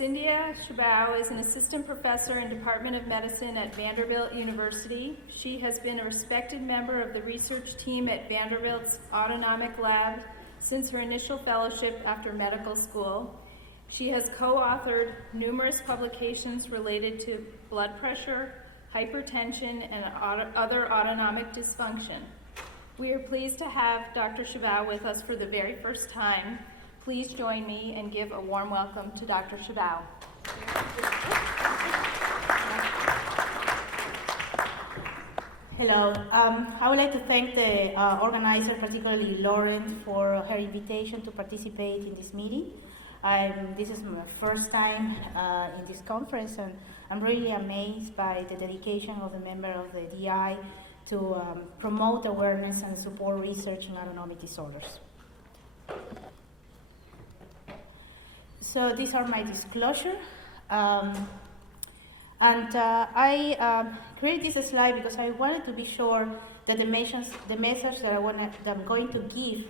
Cyndya Shibao is an assistant professor in Department of Medicine at Vanderbilt University. She has been a respected member of the research team at Vanderbilt's Autonomic Lab since her initial fellowship after medical school. She has co-authored numerous publications related to blood pressure, hypertension, and other autonomic dysfunction. We are pleased to have Dr. Shibao with us for the very first time. Please join me and give a warm welcome to Dr. Shibao. Hello. I would like to thank the organizer, particularly Lauren, for her invitation to participate in this meeting. This is my first time in this conference, and I'm really amazed by the dedication of the member of the DI to promote awareness and support research in autonomic disorders. So these are my disclosure. I created this slide because I wanted to be sure that the message that I'm going to give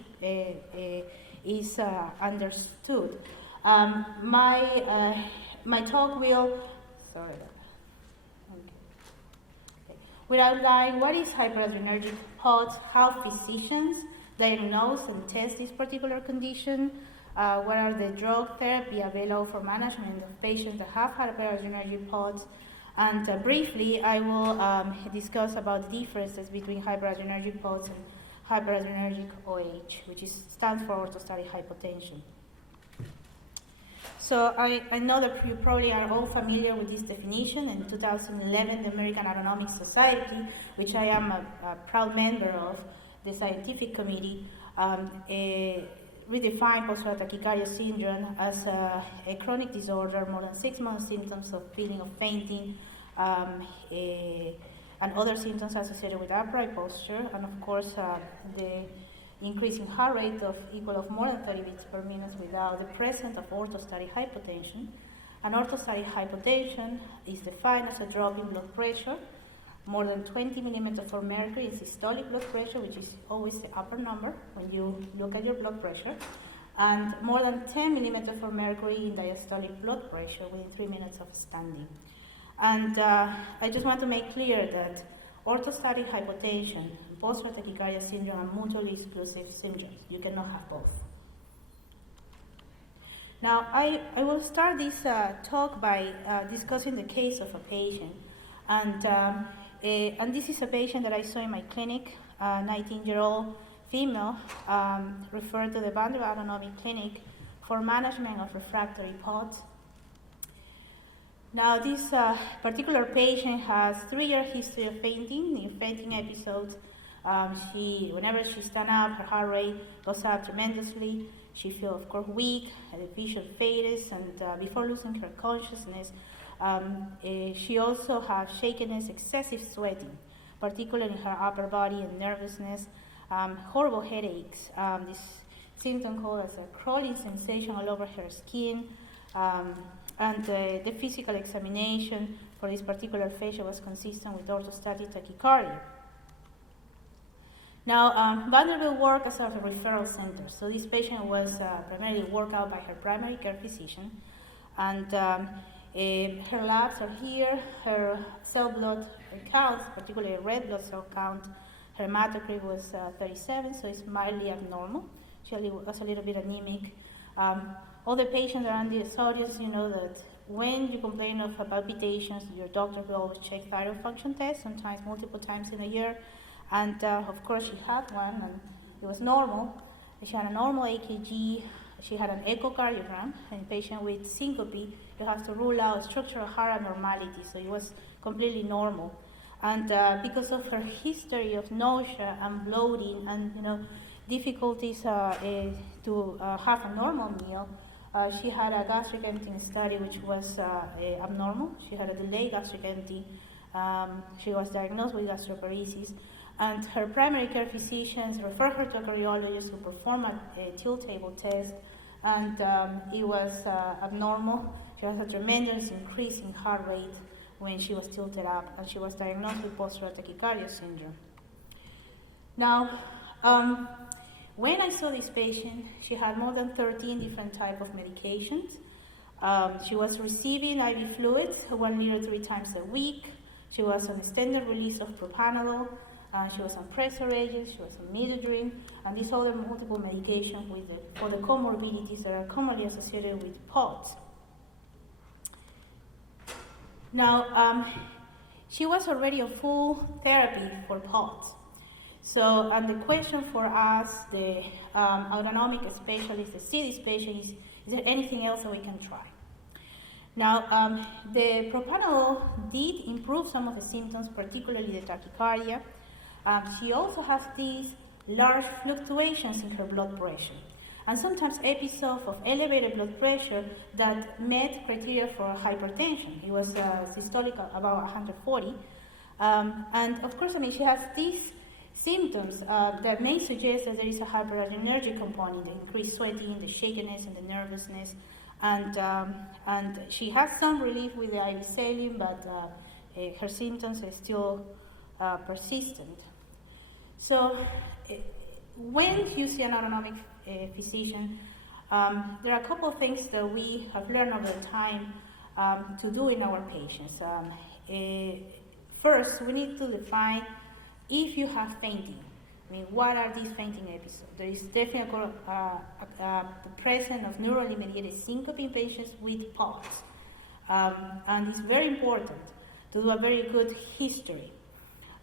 is understood. My talk will outline what is hyperadrenergic POTS, how physicians diagnose and test this particular condition, what are the drug therapy available for management of patients that have hyperadrenergic POTS, and briefly I will discuss about the differences between hyperadrenergic POTS and hyperadrenergic OH, which stands for orthostatic hypotension. So I know that you probably are all familiar with this definition. In 2011, the American Autonomic Society, which I am a proud member of, the scientific committee, redefined post-traumatic tachycardia syndrome as a chronic disorder, more than 6 months symptoms of feeling of fainting, and other symptoms associated with upright posture, and of course the increasing heart rate of equal of more than 30 beats per minute without the presence of orthostatic hypotension. And orthostatic hypotension is defined as a drop in blood pressure, more than 20 millimeters of mercury in systolic blood pressure, which is always the upper number when you look at your blood pressure, and more than 10 millimeters of mercury in diastolic blood pressure within 3 minutes of standing. And I just want to make clear that orthostatic hypotension, post-traumatic tachycardia syndrome are mutually exclusive syndromes. You cannot have both. Now, I will start this talk by discussing the case of a patient. And this is a patient that I saw in my clinic, a 19-year-old female, referred to the Vanderbilt Autonomic Clinic for management of refractory POTS. Now, this particular patient has 3-year history of fainting, near fainting episodes. Whenever she stands up, her heart rate goes up tremendously. She feels, of course, weak, the vision fades, and before losing her consciousness, she also has shakiness, excessive sweating, particularly in her upper body, and nervousness, horrible headaches, this symptom called as a crawling sensation all over her skin, and the physical examination for this particular patient was consistent with orthostatic tachycardia. Now, Vanderbilt worked as a referral center, so this patient was primarily worked out by her primary care physician, and her labs are here. Her cell blood counts, particularly red blood cell count, her hematocrit was 37, so it's mildly abnormal. She was a little bit anemic. All the patients around this audience, you know that when you complain of palpitations, your doctor will always check thyroid function tests, sometimes multiple times in a year. And of course, she had one, and it was normal. She had a normal EKG. She had an echocardiogram. And a patient with syncope, you have to rule out structural heart abnormality, so it was completely normal. And because of her history of nausea and bloating, and difficulties to have a normal meal, she had a gastric emptying study which was abnormal. She had a delayed gastric empty. She was diagnosed with gastroparesis. And her primary care physicians referred her to a cardiologist who performed a tilt table test, and it was abnormal. She has a tremendous increase in heart rate when she was tilted up, and she was diagnosed with post-traumatic tachycardia syndrome. Now, when I saw this patient, she had more than 13 different types of medications. She was receiving IV fluids, 1 liter 3 times a week. She was on extended release of propranolol. She was on pressor agents. She was on midodrine, and these other multiple medications for the comorbidities that are commonly associated with POTS. Now, she was already on full therapy for POTS. So, and the question for us, the autonomic specialist, the CD patient, is there anything else that we can try? Now, the propranolol did improve some of the symptoms, particularly the tachycardia. She also has these large fluctuations in her blood pressure, and sometimes episodes of elevated blood pressure that met criteria for hypertension. It was systolic about 140. And of course, she has these symptoms that may suggest that there is a hyperadrenergic component, the increased sweating, the shakiness, and the nervousness. And she has some relief with the IV saline, but her symptoms are still persistent. So when you see an autonomic physician, there are a couple of things that we have learned over time to do in our patients. First, we need to define if you have fainting. What are these fainting episodes? There is definitely the presence of neurally mediated syncope in patients with POTS. And it's very important to do a very good history.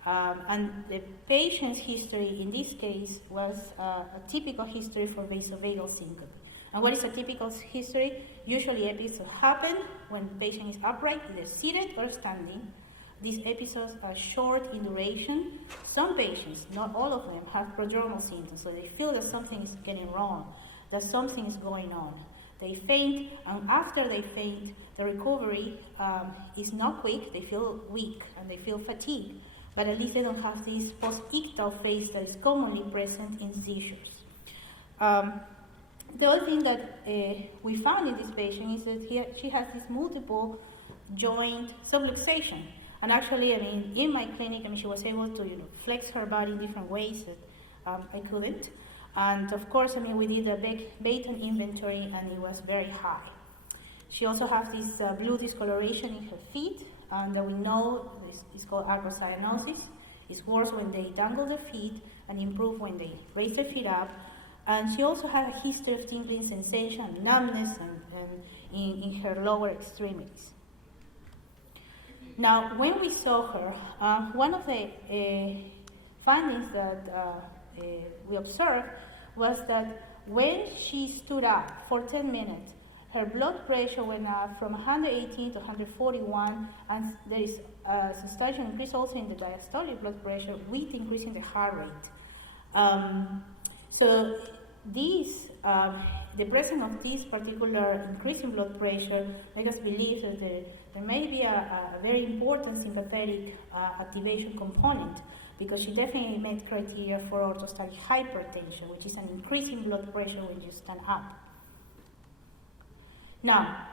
And the patient's history in this case was a typical history for vasovagal syncope. And what is a typical history? Usually episodes happen when the patient is upright, either seated or standing. These episodes are short in duration. Some patients, not all of them, have prodromal symptoms, so they feel that something is getting wrong, that something is going on. They faint, and after they faint, the recovery is not quick. They feel weak and they feel fatigued, but at least they don't have this post-ictal phase that is commonly present in seizures. The other thing that we found in this patient is that she has this multiple joint subluxation. And actually, in my clinic, she was able to flex her body in different ways that I couldn't. And of course, we did a big Baton inventory, and it was very high. She also has this blue discoloration in her feet, and that we know is called acrocyanosis. It's worse when they dangle their feet and improve when they raise their feet up. And she also had a history of tingling sensation and numbness and in her lower extremities. Now, when we saw her, one of the findings that we observed was that when she stood up for 10 minutes, her blood pressure went up from 118 to 141, and there is a substantial increase also in the diastolic blood pressure with increasing the heart rate. So these, the presence of this particular increase in blood pressure makes us believe that there may be a very important sympathetic activation component, because she definitely met criteria for orthostatic hypertension, which is an increase in blood pressure when you stand up. Now,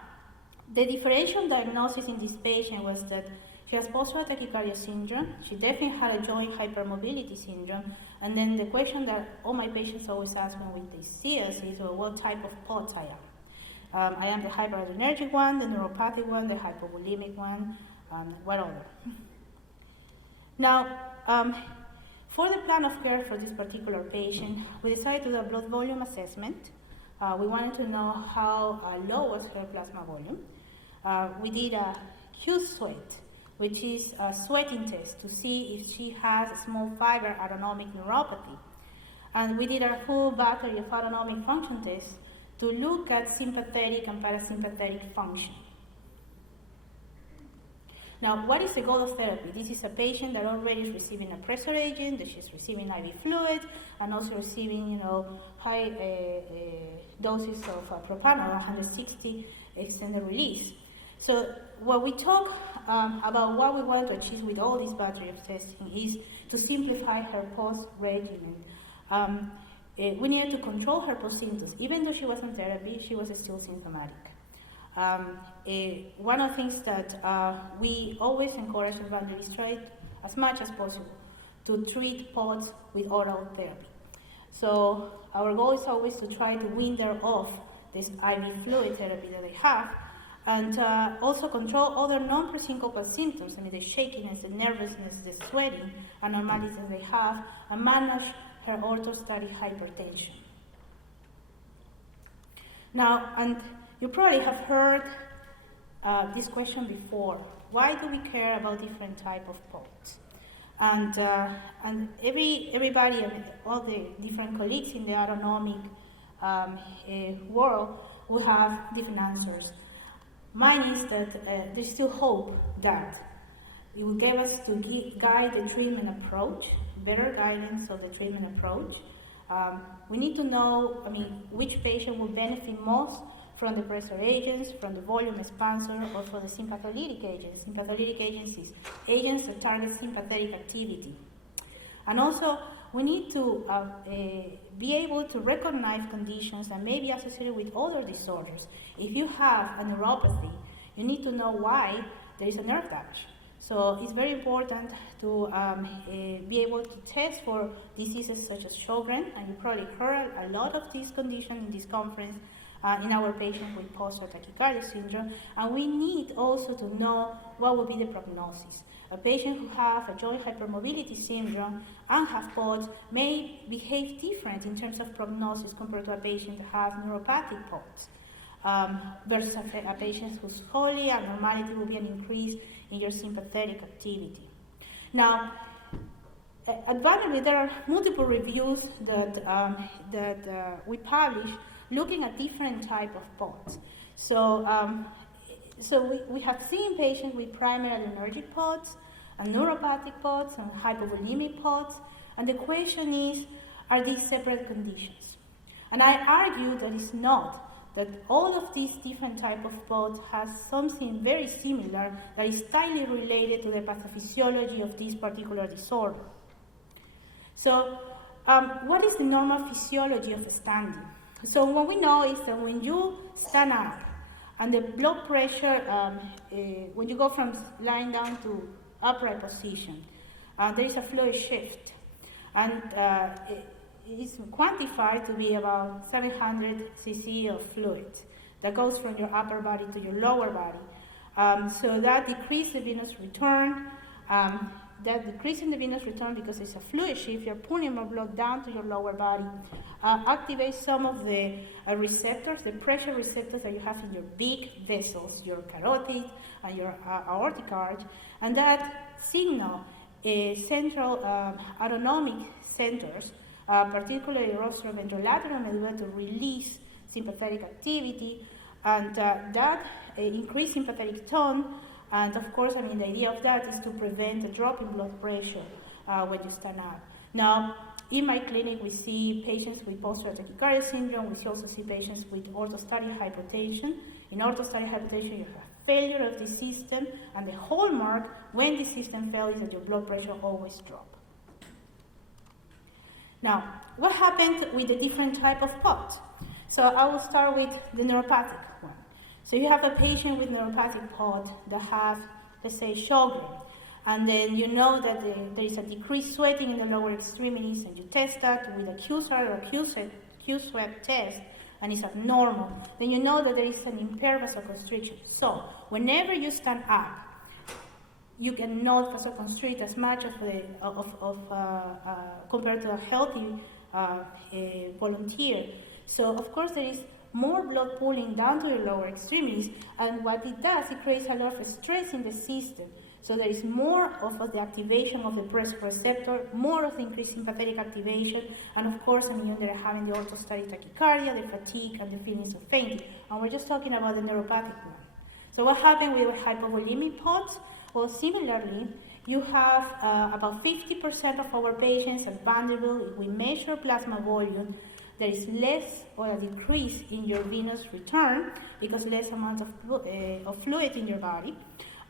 the differential diagnosis in this patient was that she has postural tachycardia syndrome. She definitely had a joint hypermobility syndrome. And then the question that all my patients always ask when they see us is, well, what type of POTS I am? I am the hyperadrenergic one, the neuropathic one, the hypovolemic one, what other? Now, for the plan of care for this particular patient, we decided to do a blood volume assessment. We wanted to know how low was her plasma volume. We did a Q-sweat, which is a sweating test to see if she has a small fiber autonomic neuropathy. And we did a full battery of autonomic function tests to look at sympathetic and parasympathetic function. Now, what is the goal of therapy? This is a patient that already is receiving a pressor agent, that she's receiving IV fluid, and also receiving, high doses of propranolol, 160 extended release. So, what we talk about what we want to achieve with all this battery of testing is to simplify her post regimen. We needed to control her post symptoms. Even though she was on therapy, she was still symptomatic. One of the things that we always encourage in Vanderbilt is try as much as possible to treat POTS with oral therapy. So our goal is always to try to wean them off this IV fluid therapy that they have, and also control other non-presyncopal symptoms, I mean the shakiness, the nervousness, the sweating, abnormalities that they have, and manage her orthostatic hypertension. Now, and you probably have heard this question before. Why do we care about different type of POTS? And everybody and all the different colleagues in the autonomic world will have different answers. Mine is that there's still hope that it will give us to guide the treatment approach, better guidance of the treatment approach. We need to know, which patient will benefit most from the pressor agents, from the volume expansor, or for the sympatholytic agents. Sympatholytic agents is agents that target sympathetic activity. And also, we need to be able to recognize conditions that may be associated with other disorders. If you have a neuropathy, you need to know why there is a nerve damage. So it's very important to be able to test for diseases such as Sjogren, and you probably heard a lot of these conditions in this conference in our patients with post-stress tachycardia syndrome, and we need also to know what will be the prognosis. A patient who has a joint hypermobility syndrome and have POTS may behave different in terms of prognosis compared to a patient that has neuropathic POTS versus a patient whose wholly abnormality will be an increase in your sympathetic activity. Now, at Vanderbilt, there are multiple reviews that we publish looking at different type of POTS. So we have seen patients with primary adrenergic POTS, and neuropathic POTS, and hypovolemic POTS, and the question is, are these separate conditions? And I argue that it's not, that all of these different type of POTS has something very similar that is tightly related to the pathophysiology of this particular disorder. So what is the normal physiology of standing? So what we know is that when you stand up and the blood pressure, when you go from lying down to upright position, there is a fluid shift, and it is quantified to be about 700 cc of fluid that goes from your upper body to your lower body. So that decreases the venous return. That decrease in the venous return, because it's a fluid shift, you're pulling more blood down to your lower body, activates some of the receptors, the pressure receptors that you have in your big vessels, your carotid and your aortic arch, and that signal central autonomic centers, particularly rostroventrolateral medulla, to release sympathetic activity, and that increase sympathetic tone. And of course, the idea of that is to prevent a drop in blood pressure when you stand up. Now, in my clinic, we see patients with post-stress tachycardia syndrome. We also see patients with orthostatic hypotension. In orthostatic hypotension, you have failure of the system, and the hallmark when the system fails is that your blood pressure always drops. Now, what happened with the different type of POTS? So I will start with the neuropathic one. So you have a patient with neuropathic POTS that have, let's say, Sjogren, and then you know that there is a decreased sweating in the lower extremities, and you test that with a Q-SAR or Q-SWEP test, and it's abnormal. Then you know that there is an impaired vasoconstriction. So whenever you stand up, you cannot vasoconstrict as much compared to a healthy volunteer. So of course there is more blood pooling down to your lower extremities, and what it does, it creates a lot of stress in the system. So there is more of the activation of the pressure receptor, more of the increased sympathetic activation, and of course, you're having the orthostatic tachycardia, the fatigue, and the feelings of fainting. And we're just talking about the neuropathic one. So what happened with hypovolemic POTS? Well, similarly, you have about 50% of our patients at Vanderbilt, if we measure plasma volume, there is less or a decrease in your venous return because less amount of fluid in your body.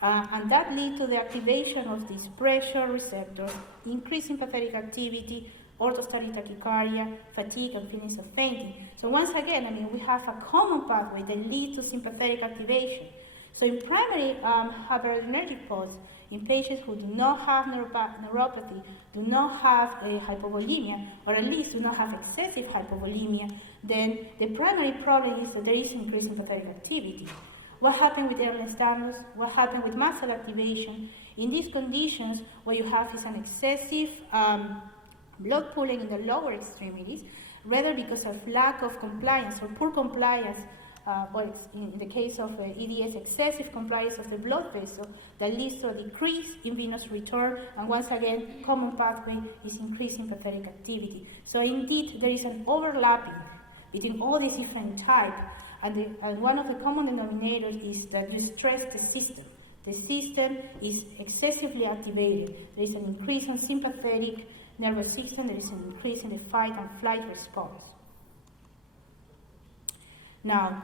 And that leads to the activation of this pressure receptor, increased sympathetic activity, orthostatic tachycardia, fatigue, and feelings of fainting. So once again, we have a common pathway that leads to sympathetic activation. So in primary hyperadrenergic POTS, in patients who do not have neuropathy, do not have a hypovolemia, or at least do not have excessive hypovolemia, then the primary problem is that there is increased sympathetic activity. What happened with early-stimulus? What happened with muscle activation? In these conditions, what you have is an excessive blood pooling in the lower extremities, rather because of lack of compliance or poor compliance, or in the case of EDS, excessive compliance of the blood vessel that leads to a decrease in venous return, and once again, common pathway is increased sympathetic activity. So indeed, there is an overlapping between all these different types, and one of the common denominators is that you stress the system. The system is excessively activated. There is an increase in sympathetic nervous system, there is an increase in the fight and flight response. Now,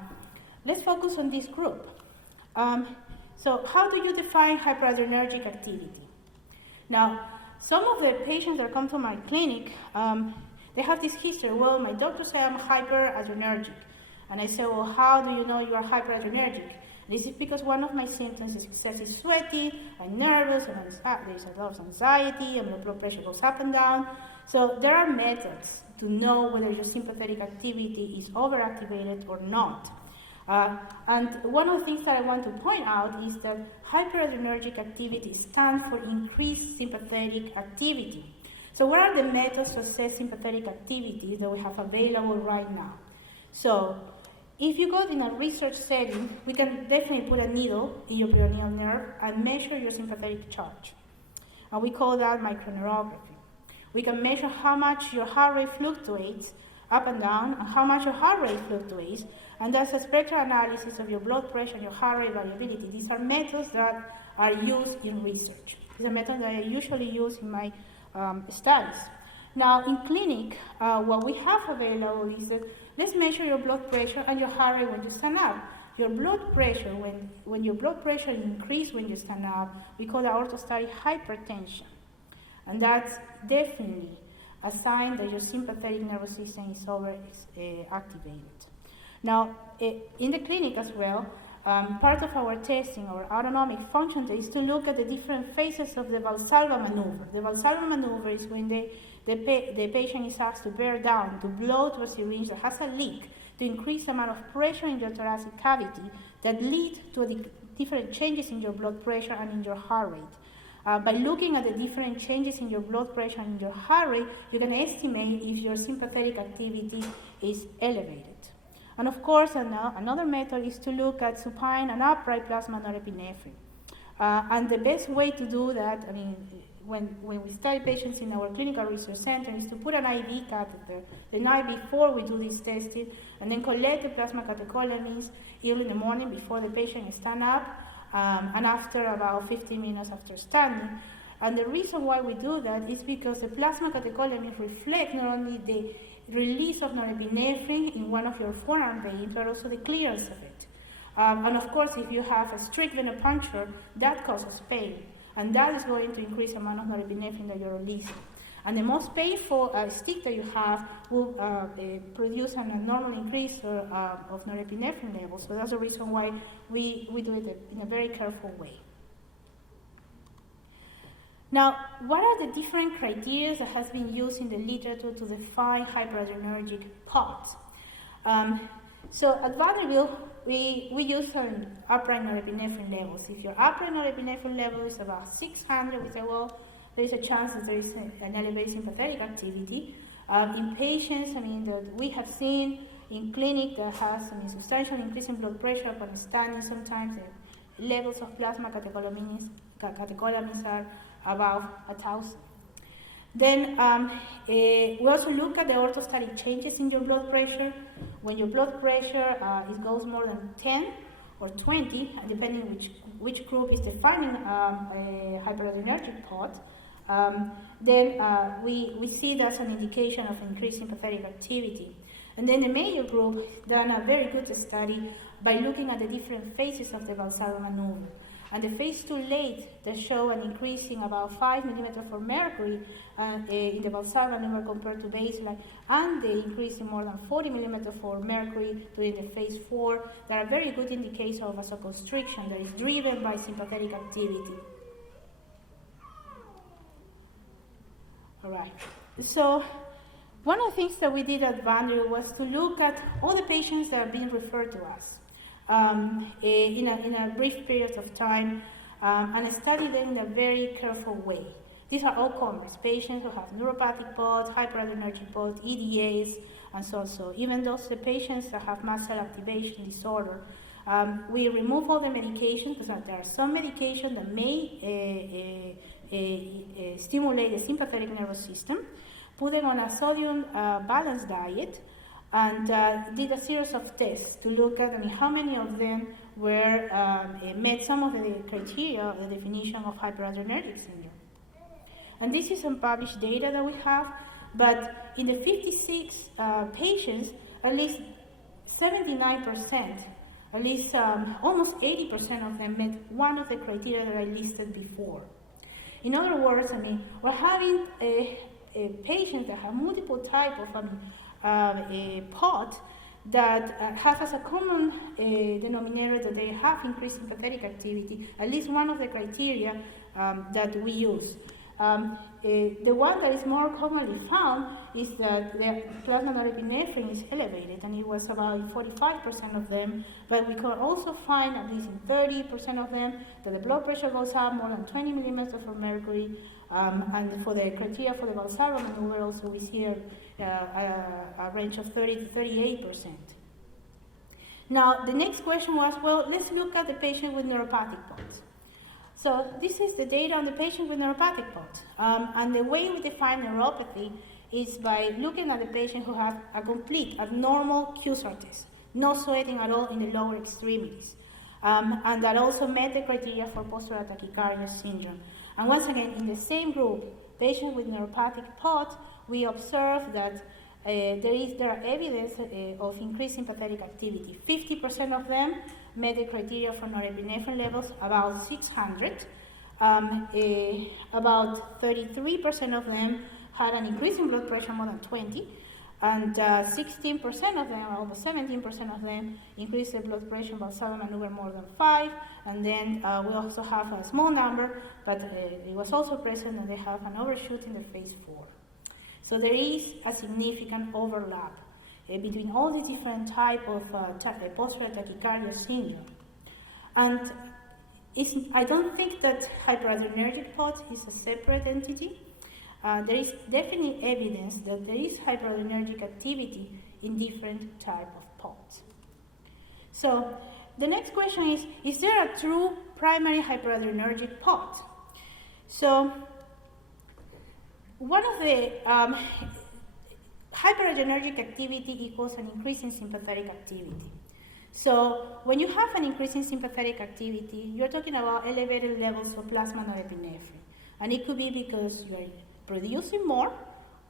let's focus on this group. So how do you define hyperadrenergic activity? Now, some of the patients that come to my clinic, they have this history. Well, my doctor said I'm hyperadrenergic. And I say, well, how do you know you are hyperadrenergic? This is because one of my symptoms is excessive sweaty, I'm nervous, and there's a lot of anxiety, and my blood pressure goes up and down. So there are methods to know whether your sympathetic activity is overactivated or not. And one of the things that I want to point out is that hyperadrenergic activity stands for increased sympathetic activity. So what are the methods to assess sympathetic activity that we have available right now? So if you go in a research setting, we can definitely put a needle in your peroneal nerve and measure your sympathetic charge. And we call that microneurography. We can measure how much your heart rate fluctuates up and down, and how much your heart rate fluctuates, and that's a spectral analysis of your blood pressure and your heart rate variability. These are methods that are used in research. These are methods that I usually use in my studies. Now, in clinic, what we have available is that let's measure your blood pressure and your heart rate when you stand up. Your blood pressure, when your blood pressure increases when you stand up, we call that orthostatic hypertension. And that's definitely a sign that your sympathetic nervous system is overactivated. Now, in the clinic as well, part of our testing, our autonomic function test, is to look at the different phases of the Valsalva maneuver. The Valsalva maneuver is when the patient is asked to bear down, to blow to a syringe that has a leak, to increase the amount of pressure in your thoracic cavity that lead to different changes in your blood pressure and in your heart rate. By looking at the different changes in your blood pressure and in your heart rate, you can estimate if your sympathetic activity is elevated. And of course, another method is to look at supine and upright plasma norepinephrine. And the best way to do that, I mean, when we study patients in our clinical research center, is to put an IV catheter the night before we do this testing, and then collect the plasma catecholamines early in the morning before the patient stands up, and after about 15 minutes after standing. And the reason why we do that is because the plasma catecholamines reflect not only the release of norepinephrine in one of your forearm veins, but also the clearance of it. And of course, if you have a strict venipuncture, that causes pain, and that is going to increase the amount of norepinephrine that you're releasing. And the most painful stick that you have will produce an abnormal increase of norepinephrine levels. So that's the reason why we do it in a very careful way. Now, what are the different criteria that has been used in the literature to define hyperadrenergic POTS? So at Vanderbilt, we use upright norepinephrine levels. If your upright norepinephrine level is about 600, we say, well, there is a chance that there is an elevated sympathetic activity. In patients, that we have seen in clinic that has substantial increase in blood pressure upon standing, sometimes the levels of plasma catecholamines are above 1,000. Then we also look at the orthostatic changes in your blood pressure. When your blood pressure goes more than 10 or 20, depending which group is defining a hyperadrenergic POT, then we see that's an indication of increased sympathetic activity. And then the major group done a very good study by looking at the different phases of the Valsalva maneuver. And the phase 2 late that show an increase in about 5 millimeters for mercury in the Valsalva maneuver compared to baseline, and the increase in more than 40 millimeters for mercury during the phase 4, that are very good indicators of vasoconstriction that is driven by sympathetic activity. All right. So one of the things that we did at Vanderbilt was to look at all the patients that are being referred to us. in a brief period of time and study them in a very careful way. These are all comers, patients who have neuropathic POTS, hyperadrenergic POTS, EDAs, and so on. So even those the patients that have mast cell activation disorder, we remove all the medication because there are some medication that may stimulate the sympathetic nervous system, put them on a sodium balanced diet, and did a series of tests to look at how many of them were met some of the criteria, the definition of hyperadrenergic syndrome. And this is some published data that we have, but in the 56 patients, at least 79%, at least almost 80% of them met one of the criteria that I listed before. In other words, we're having patients that have multiple type of a POT that have as a common denominator that they have increased sympathetic activity, at least one of the criteria that we use. The one that is more commonly found is that the plasma norepinephrine is elevated, and it was about 45% of them, but we can also find at least in 30% of them that the blood pressure goes up more than 20 millimeters of mercury, and for the criteria for the Valsalva maneuver also we see a range of 30 to 38%. Now the next question was, well, let's look at the patient with neuropathic POTS. So this is the data on the patient with neuropathic POTS. And the way we define neuropathy is by looking at the patient who has a complete abnormal QSAR test, no sweating at all in the lower extremities. And that also met the criteria for postural tachycardia syndrome. And once again, in the same group, patients with neuropathic POTS, we observe that there are evidence of increased sympathetic activity. 50% of them met the criteria for norepinephrine levels, about 600. About 33% of them had an increase in blood pressure more than 20, and 16% of them, almost 17% of them, increased their blood pressure in Valsalva maneuver more than 5, and then we also have a small number, but it was also present that they have an overshoot in the phase 4. So there is a significant overlap between all the different type of postural tachycardia syndrome. And I don't think that hyperadrenergic POTS is a separate entity. There is definite evidence that there is hyperadrenergic activity in different type of POTS. So the next question is there a true primary hyperadrenergic POT? So one of the hyperadrenergic activity equals an increase in sympathetic activity. So when you have an increase in sympathetic activity, you're talking about elevated levels of plasma norepinephrine. And it could be because you're producing more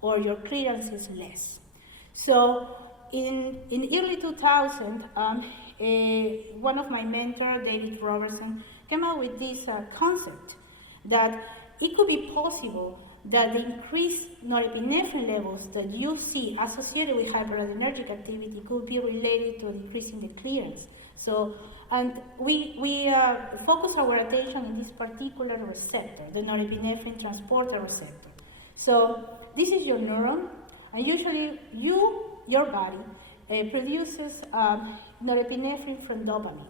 or your clearance is less. So in early 2000, one of my mentors, David Robertson, came up with this concept that it could be possible that the increased norepinephrine levels that you see associated with hyperadrenergic activity could be related to increasing the clearance. So, and we focus our attention in this particular receptor, the norepinephrine transporter receptor. So this is your neuron, and usually your body produces norepinephrine from dopamine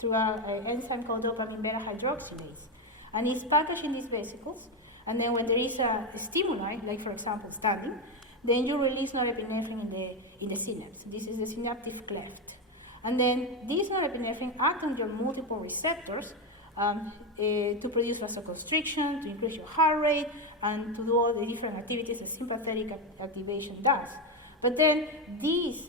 through an enzyme called dopamine beta hydroxylase, and it's packaged in these vesicles. And then when there is a stimuli, like for example standing, then you release norepinephrine in the synapse. This is the synaptic cleft. And then these norepinephrine act on your multiple receptors to produce vasoconstriction, to increase your heart rate, and to do all the different activities that sympathetic activation does. But then this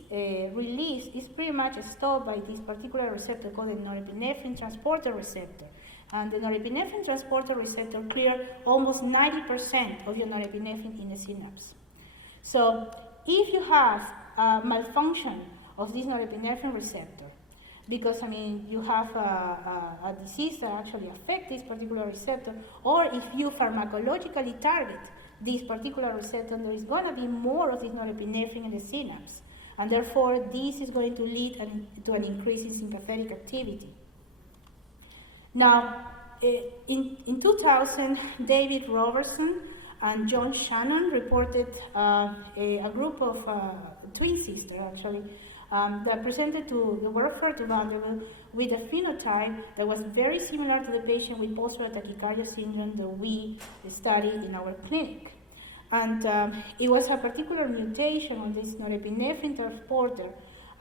release is pretty much stopped by this particular receptor called the norepinephrine transporter receptor. And the norepinephrine transporter receptor clears almost 90% of your norepinephrine in the synapse. So if you have a malfunction of this norepinephrine receptor, because you have a disease that actually affects this particular receptor, or if you pharmacologically target this particular receptor, there is going to be more of this norepinephrine in the synapse, and therefore this is going to lead to an increase in sympathetic activity. Now, in 2000, David Robertson and John Shannon reported a group of twin sisters, actually, that were referred to Vanderbilt with a phenotype that was very similar to the patient with postural tachycardia syndrome that we studied in our clinic. And it was a particular mutation on this norepinephrine transporter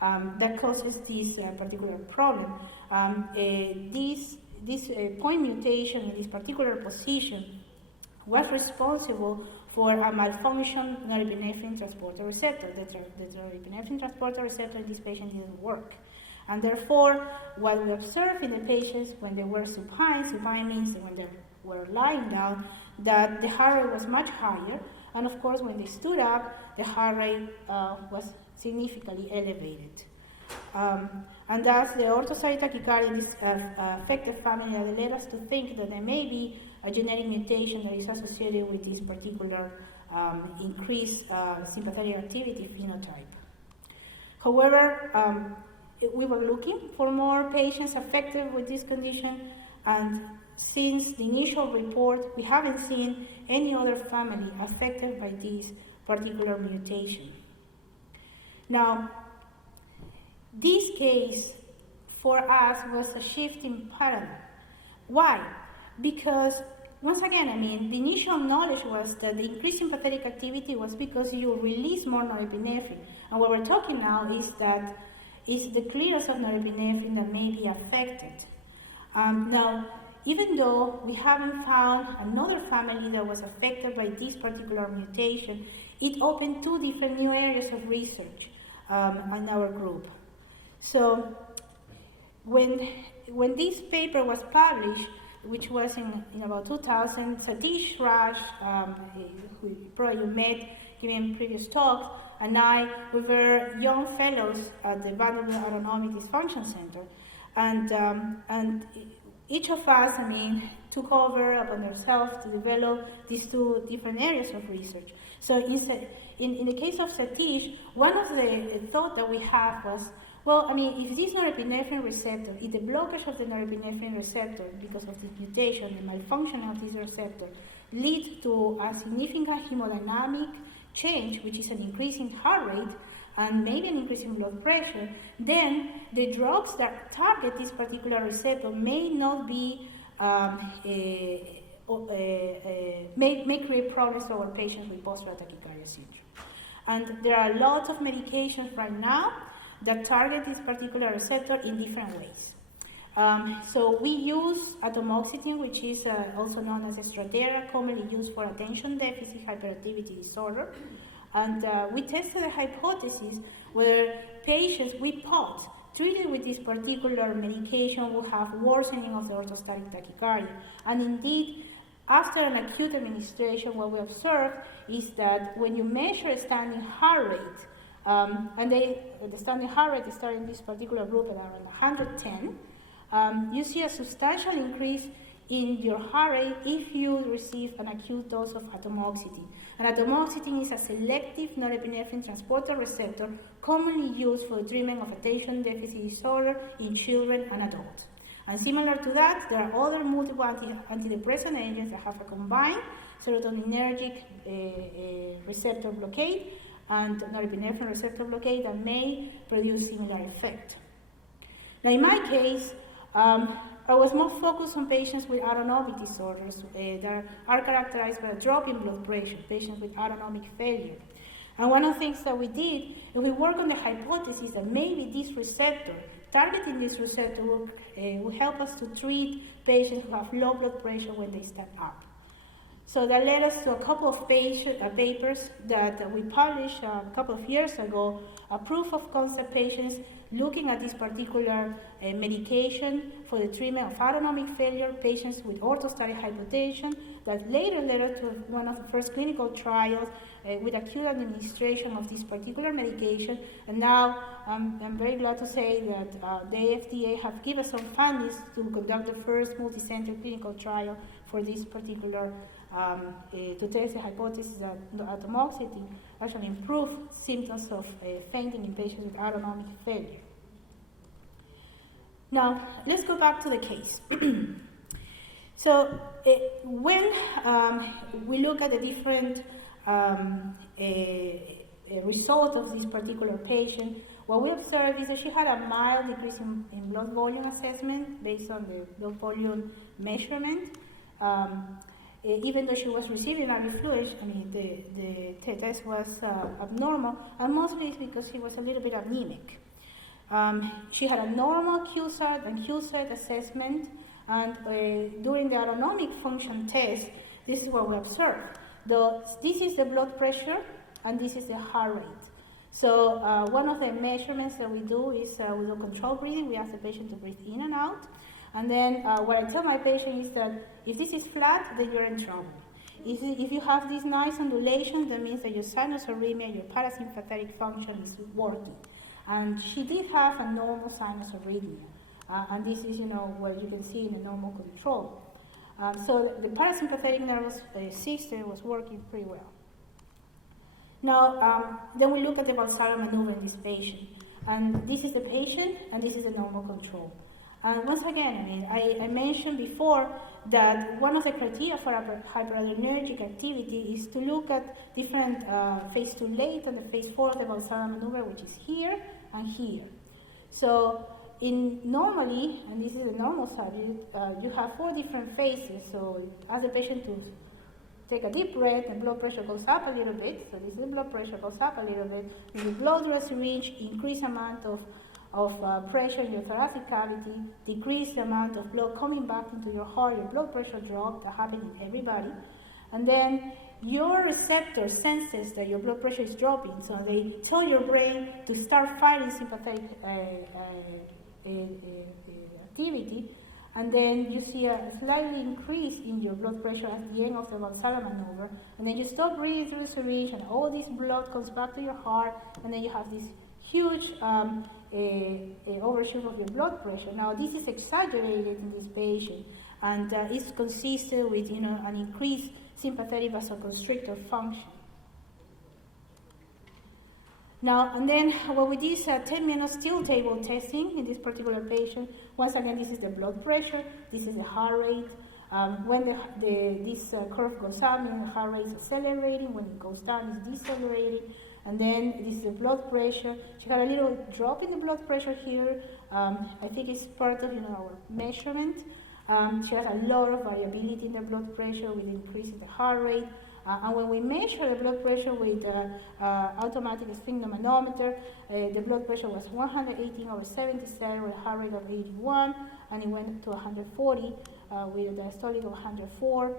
that causes this particular problem. This point mutation in this particular position was responsible for a malfunction norepinephrine transporter receptor. The norepinephrine transporter receptor in this patient didn't work. And therefore, what we observed in the patients when they were supine means when they were lying down, that the heart rate was much higher. And of course, when they stood up, the heart rate was significantly elevated. And thus, the orthostatic tachycardia in this affected family that led us to think that there may be a genetic mutation that is associated with this particular increased sympathetic activity phenotype. However, we were looking for more patients affected with this condition, and since the initial report, we haven't seen any other family affected by this particular mutation. Now, this case for us was a shift in paradigm. Why? Because, once again, the initial knowledge was that the increased sympathetic activity was because you release more norepinephrine. And what we're talking now is that it's the clearance of norepinephrine that may be affected. Now, even though we haven't found another family that was affected by this particular mutation, it opened two different new areas of research in our group. So, when this paper was published, which was in about 2000, Satish Raj, who probably you met giving previous talks, and we were young fellows at the Vanderbilt Autonomic Dysfunction Center, and each of us, took over upon ourselves to develop these two different areas of research. So in the case of Satish, one of the thought that we had was, well, if this norepinephrine receptor, if the blockage of the norepinephrine receptor because of this mutation, the malfunction of this receptor, leads to a significant hemodynamic change, which is an increase in heart rate and maybe an increase in blood pressure, then the drugs that target this particular receptor may not be, may create problems for our patients with postural tachycardia syndrome. And there are lots of medications right now that target this particular receptor in different ways. So we use atomoxetine, which is also known as Strattera, commonly used for attention deficit hyperactivity disorder. And we tested a hypothesis where patients with POTS treated with this particular medication will have worsening of the orthostatic tachycardia. And indeed, after an acute administration, what we observed is that when you measure standing heart rate, and the standing heart rate is starting in this particular group at around 110, you see a substantial increase in your heart rate if you receive an acute dose of atomoxetine. And atomoxetine is a selective norepinephrine transporter receptor commonly used for the treatment of attention deficit disorder in children and adults. And similar to that, there are other multiple antidepressant agents that have a combined serotonergic receptor blockade and norepinephrine receptor blockade that may produce similar effect. Now, in my case, I was more focused on patients with autonomic disorders that are characterized by a drop in blood pressure, patients with autonomic failure. And one of the things that we did is we worked on the hypothesis that maybe this receptor, targeting this receptor, will help us to treat patients who have low blood pressure when they stand up. So that led us to a couple of papers that we published a couple of years ago, a proof of concept patients looking at this particular medication for the treatment of autonomic failure, patients with orthostatic hypotension, that later led to one of the first clinical trials with acute administration of this particular medication. And now I'm very glad to say that the FDA have given us some funding to conduct the first multi-center clinical trial for this particular to test the hypothesis that atomoxetine actually improves symptoms of fainting in patients with autonomic failure. Now, let's go back to the case. So, when we look at the different result of this particular patient, what we observed is that she had a mild decrease in blood volume assessment based on the blood volume measurement. Even though she was receiving IV fluids, I mean, the test was abnormal, and mostly it's because she was a little bit anemic. She had a normal QSAT and QSAT assessment, and during the autonomic function test, this is what we observed. This is the blood pressure, and this is the heart rate. So one of the measurements that we do is we do control breathing. We ask the patient to breathe in and out. And then what I tell my patient is that if this is flat, then you're in trouble. If you have this nice undulation, that means that your sinus arrhythmia, your parasympathetic function is working. And she did have a normal sinus arrhythmia. And this is, what you can see in a normal control. So the parasympathetic nervous system was working pretty well. Now, then we look at the Valsalva maneuver in this patient. And this is the patient, and this is the normal control. And once again, I mentioned before that one of the criteria for hyperadrenergic activity is to look at different phase 2 late and the phase 4 of the Valsalva maneuver, which is here and here. So normally, and this is a normal subject, you have 4 different phases. So ask the patient to take a deep breath, and blood pressure goes up a little bit. So this is the blood pressure goes up a little bit. You blow through a syringe, increase amount of pressure in your thoracic cavity, decrease the amount of blood coming back into your heart, your blood pressure drop. That happens in everybody. And then your receptor senses that your blood pressure is dropping, so they tell your brain to start fighting sympathetic activity, and then you see a slightly increase in your blood pressure at the end of the Valsalva maneuver, and then you stop breathing through the syringe, and all this blood comes back to your heart, and then you have this huge overshoot of your blood pressure. Now, this is exaggerated in this patient, and it's consistent with an increased sympathetic vasoconstrictor function. Now, and then what we did is 10-minute still table testing in this particular patient. Once again, this is the blood pressure, this is the heart rate. When this curve goes up, the heart rate is accelerating. When it goes down, it's decelerating. And then this is the blood pressure. She had a little drop in the blood pressure here. I think it's part of our measurement. She has a lot of variability in the blood pressure with increase in the heart rate. And when we measure the blood pressure with automatic sphygmomanometer, the blood pressure was 118/77 with a heart rate of 81, and it went to 140 with a diastolic of 104.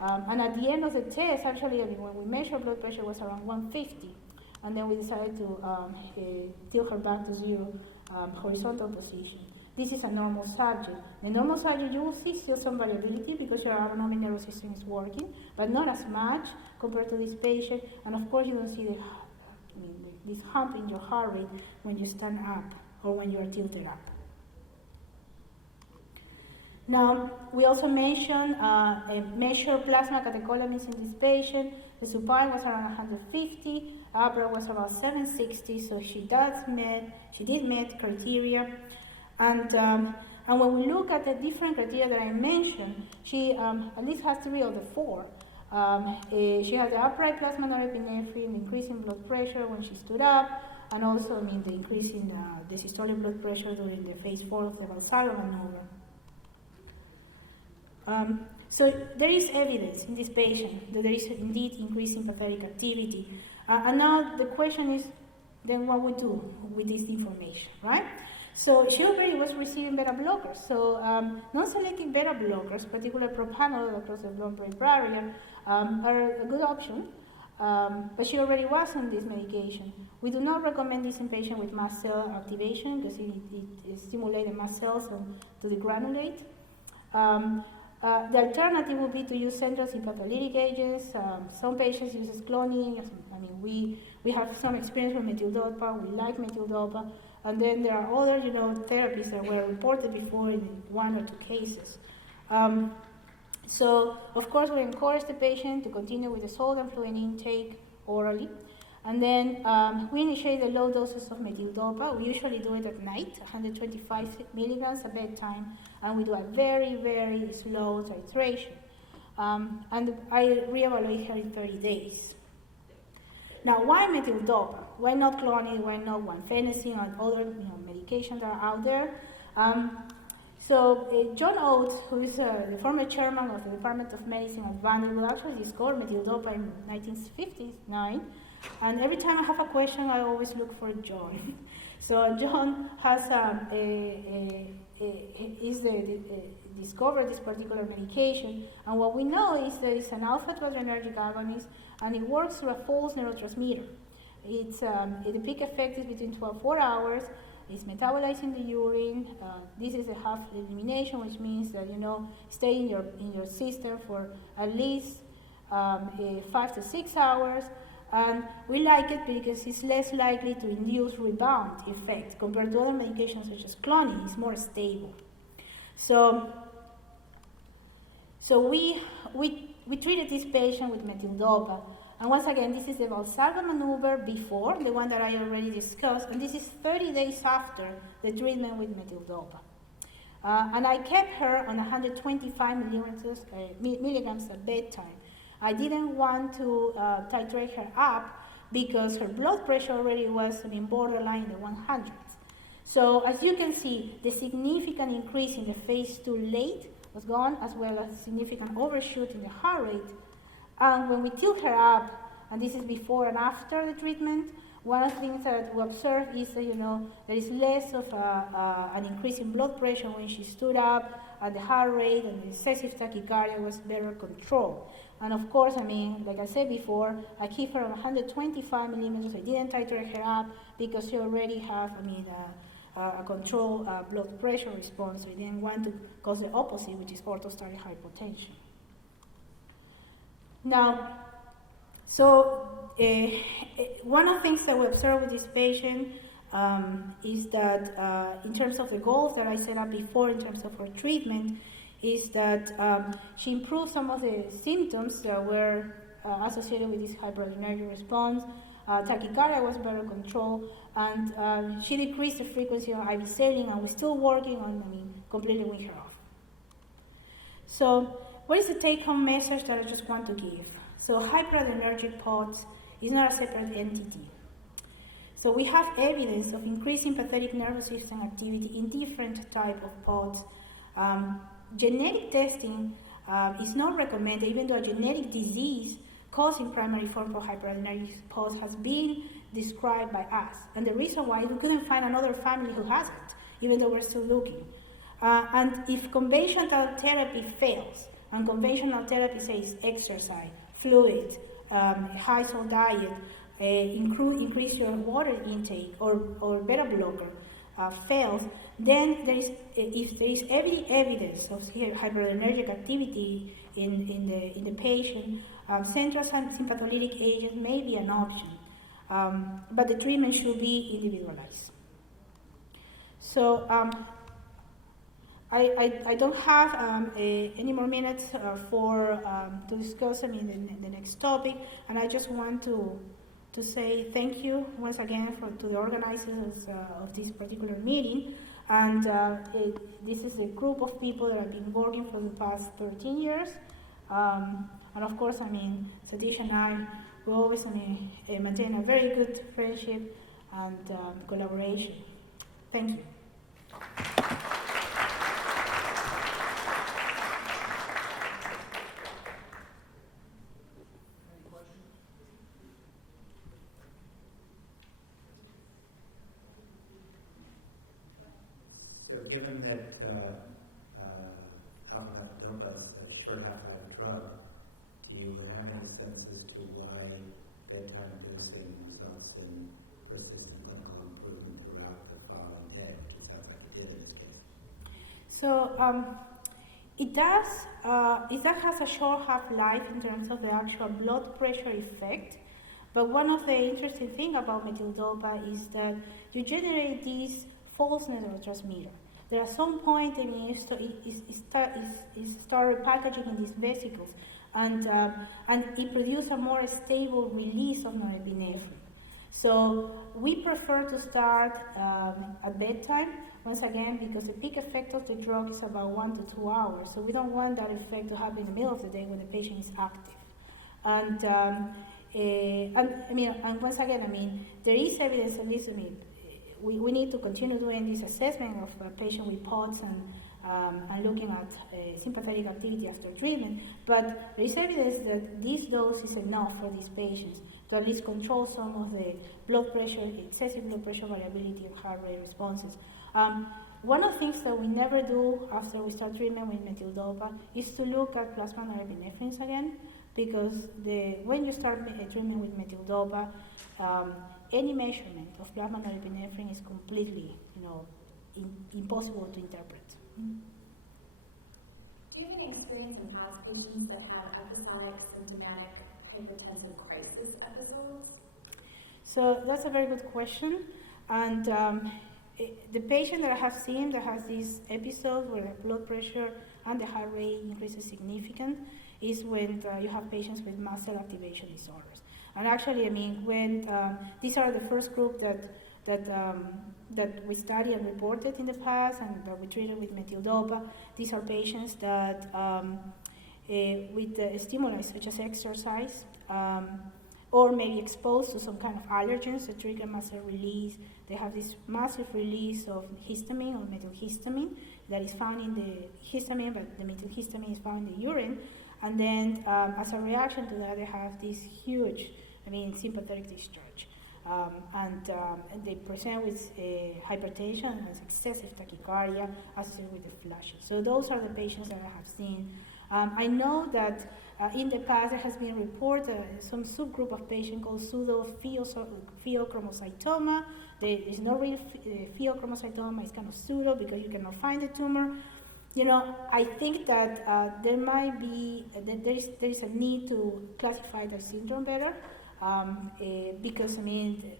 And at the end of the test, actually, when we measured blood pressure, it was around 150. And then we decided to tilt her back to zero horizontal position. This is a normal subject. The normal subject, you will see still some variability because your autonomic nervous system is working, but not as much compared to this patient. And of course, you don't see this hump in your heart rate when you stand up or when you are tilted up. Now, we also mentioned measure plasma catecholamines in this patient. The supine was around 150, Abra was about 760, so she did meet criteria. And when we look at the different criteria that I mentioned, she at least has 3 of the 4. She had the upright plasma norepinephrine, increase in blood pressure when she stood up, and also the increase in the systolic blood pressure during the phase 4 of the Valsalva maneuver. So there is evidence in this patient that there is indeed increased sympathetic activity. And now the question is, then what we do with this information, right? So she already was receiving beta blockers. So non-selective beta blockers, particularly propranolol across the blood-brain barrier, are a good option. But she already was on this medication. We do not recommend this in patients with mast cell activation because it stimulates the mast cells to degranulate. The alternative would be to use central sympatholytic agents. Some patients use clonine. We have some experience with methyldopa. We like methyldopa. And then there are other, therapies that were reported before in 1 or 2 cases. So, of course, we encourage the patient to continue with the salt and fluid intake orally. And then we initiate the low doses of methyldopa. We usually do it at night, 125 milligrams at bedtime, and we do a very, very slow titration. And I reevaluate her in 30 days. Now, why methyldopa? Why not clonidine? Why not guanfacine and other medications that are out there? John Oates, who is the former chairman of the Department of Medicine at Vanderbilt, actually discovered methyldopa in 1959. And every time I have a question, I always look for John. So John has discovered this particular medication, and what we know is that it's an alpha-adrenergic agonist, and it works through a false neurotransmitter. The peak effect is between 4 hours. It's metabolized in the urine. This is a half elimination, which means that stay in your system for at least 5 to 6 hours. And we like it because it's less likely to induce rebound effect compared to other medications such as clonidine. It's more stable. So we treated this patient with methyldopa. And once again, this is the Valsalva maneuver before, the one that I already discussed, and this is 30 days after the treatment with methyldopa. And I kept her on 125 milligrams at bedtime. I didn't want to titrate her up because her blood pressure already was borderline in the 100s. So as you can see, the significant increase in the phase 2 late was gone, as well as significant overshoot in the heart rate. And when we tilt her up, and this is before and after the treatment, one of the things that we observe is that, there is less of an increase in blood pressure when she stood up, and the heart rate and the excessive tachycardia was better controlled. And of course, like I said before, I keep her on 125 millimeters. I didn't titrate her up because she already have, a controlled blood pressure response. So I didn't want to cause the opposite, which is orthostatic hypotension. Now, one of the things that we observe with this patient is that in terms of the goals that I set up before in terms of her treatment, is that she improved some of the symptoms that were associated with this hyperadrenergic response. Tachycardia was better controlled, and she decreased the frequency of IV saline, and we're still working on completely wean her off. So what is the take-home message that I just want to give? So hyperadrenergic POTS is not a separate entity. So we have evidence of increased sympathetic nervous system activity in different type of POTS. Genetic testing is not recommended, even though a genetic disease causing primary form of hyperadrenergic POTS has been described by us. And the reason why we couldn't find another family who has it, even though we're still looking. And if conventional therapy fails, and conventional therapy says exercise, fluid, high salt diet, increase your water intake, or beta blocker fails, then if there is evidence of hyperadrenergic activity in the patient, central sympatholytic agents may be an option, but the treatment should be individualized. So I don't have any more minutes to discuss the next topic, and I just want to say thank you once again to the organizers of this particular meeting. And this is a group of people that have been working for the past 13 years. And of course, Satish and I will always maintain a very good friendship and collaboration. Thank you. Given that alpha-dopa is a short half-life drug, do you have any sense as to why bedtime dosing results in persistent clinical improvement throughout the following day, which is like it did in this case? So it has a short half-life in terms of the actual blood pressure effect. But one of the interesting things about methyldopa is that you generate this false neurotransmitter. There at some point, it start repackaging in these vesicles, and it produces a more stable release of norepinephrine. So we prefer to start at bedtime, once again, because the peak effect of the drug is about 1 to 2 hours. So we don't want that effect to happen in the middle of the day when the patient is active. And And once again, there is evidence of this. We need to continue doing this assessment of patient with POTS and looking at sympathetic activity after treatment. But there is evidence that this dose is enough for these patients to at least control some of the blood pressure, excessive blood pressure variability and heart rate responses. One of the things that we never do after we start treatment with methyldopa is to look at plasma norepinephrine again, because when you start treatment with methyldopa, any measurement of plasma norepinephrine is completely, impossible to interpret. Do you have any experience in past patients that had episodic symptomatic hypertensive crisis episodes? So that's a very good question. And the patient that I have seen that has this episode where the blood pressure and the heart rate increases significant is when you have patients with mast cell activation disorders. And actually, when these are the first group that we studied and reported in the past and that we treated with methyldopa. These are patients that with stimuli such as exercise or maybe exposed to some kind of allergens that trigger mast cell release. They have this massive release of histamine or methylhistamine that is found in the histamine, but the methylhistamine is found in the urine. And then as a reaction to that, they have this huge, sympathetic discharge. And they present with hypertension and excessive tachycardia associated with the flashes. So those are the patients that I have seen. I know that in the past there has been reported some subgroup of patients called pseudo-pheochromocytoma. There is no real pheochromocytoma, it's kind of pseudo because you cannot find the tumor. I think that there is a need to classify the syndrome better. Because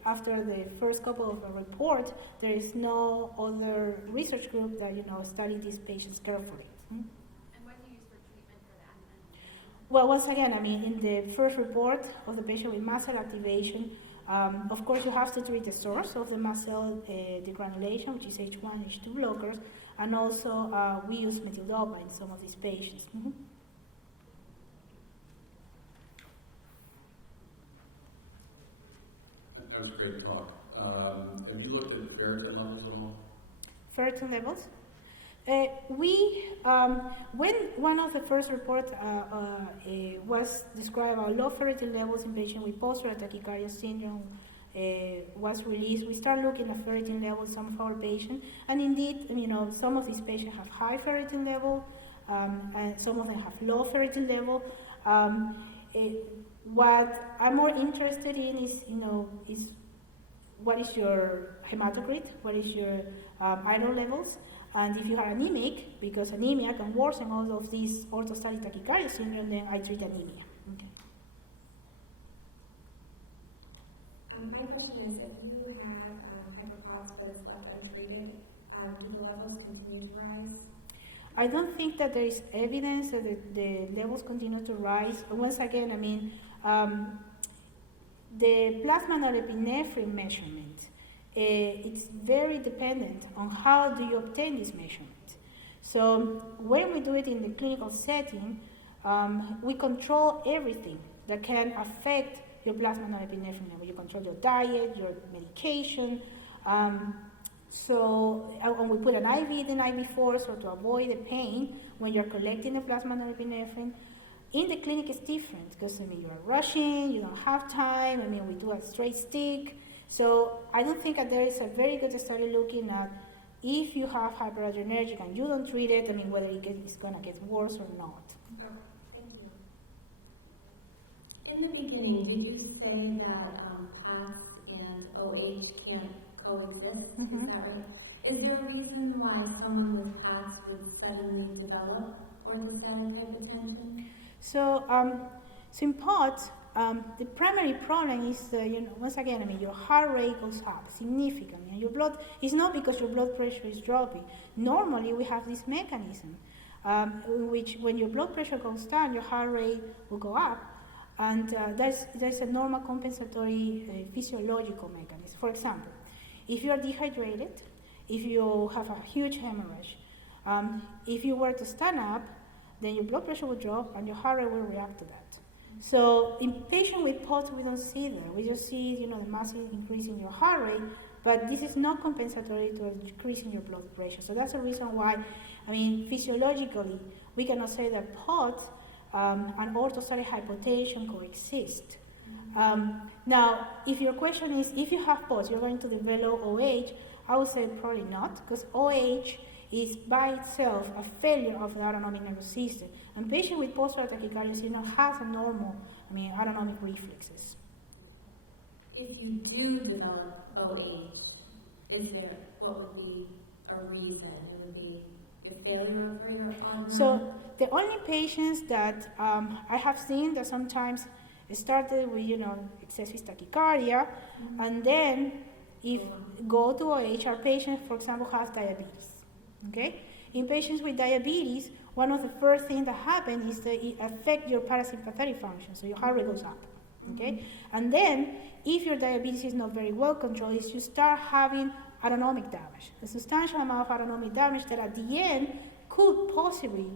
after the first couple of reports, there is no other research group that study these patients carefully. And what do you use for treatment for that? Well, once again, in the first report of the patient with mast cell activation, of course you have to treat the source of the mast cell degranulation, which is H1, H2 blockers, and also we use methyldopa in some of these patients. Mm-hmm. That was a great talk. Have you looked at ferritin levels at all? Ferritin levels? When one of the first reports was described our low ferritin levels in patients with postural tachycardia syndrome was released, we started looking at ferritin levels in some of our patients, and indeed, some of these patients have high ferritin level, and some of them have low ferritin level. What I'm more interested in is what is your hematocrit, what is your iron levels, and if you are anemic, because anemia can worsen all of these orthostatic tachycardia syndrome, then I treat anemia. Okay. My question is, if you have hyperphosphatus left untreated, do the levels continue to rise? I don't think that there is evidence that the levels continue to rise. Once again, the plasma norepinephrine measurement, it's very dependent on how do you obtain this measurement. So when we do it in the clinical setting, we control everything that can affect your plasma norepinephrine level. You control your diet, your medication. And we put an IV in the night before, so to avoid the pain when you're collecting the plasma norepinephrine. In the clinic, it's different because you are rushing, you don't have time. We do a straight stick. So I don't think that there is a very good study looking at if you have hyperadrenergic and you don't treat it. Whether it's going to get worse or not. Okay, thank you. In the beginning, did you say that PAS and OH can't coexist? Mm-hmm. Is that right? Is there a reason why someone with PAS would suddenly develop orthostatic hypotension? So in POTS, the primary problem is, once again, your heart rate goes up significantly. And your blood, it's not because your blood pressure is dropping. Normally, we have this mechanism in which when your blood pressure goes down, your heart rate will go up. And there's a normal compensatory physiological mechanism. For example, if you are dehydrated, if you have a huge hemorrhage, if you were to stand up, then your blood pressure will drop and your heart rate will react to that. So in patients with POTS, we don't see that. We just see, the massive increase in your heart rate, but this is not compensatory to a decrease in your blood pressure. So that's the reason why, physiologically, we cannot say that POTS and orthostatic hypotension coexist. Now, if your question is, if you have POTS, you're going to develop OH, I would say probably not, because OH is by itself a failure of the autonomic nervous system. And patient with post-viral tachycardia syndrome has a normal, autonomic reflexes. If you do develop OH, what would be a reason? It would be a failure of your autonomic? So the only patients that I have seen that sometimes started with, excessive tachycardia, and then if go to OH are patients, for example, who have diabetes. Okay? In patients with diabetes, one of the first things that happens is that it affects your parasympathetic function, so your heart rate goes up. Okay? And then, if your diabetes is not very well controlled, is you start having autonomic damage, a substantial amount of autonomic damage that at the end could possibly,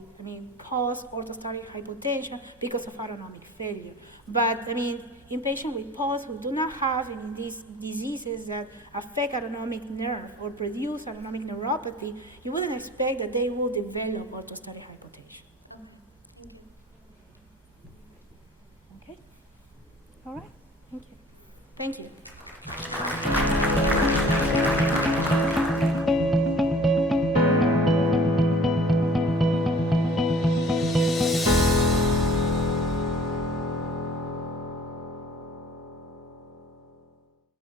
cause orthostatic hypotension because of autonomic failure. But, in patients with POTS who do not have any of these diseases that affect autonomic nerve or produce autonomic neuropathy, you wouldn't expect that they will develop orthostatic hypotension. Okay? All right? Thank you. Thank you.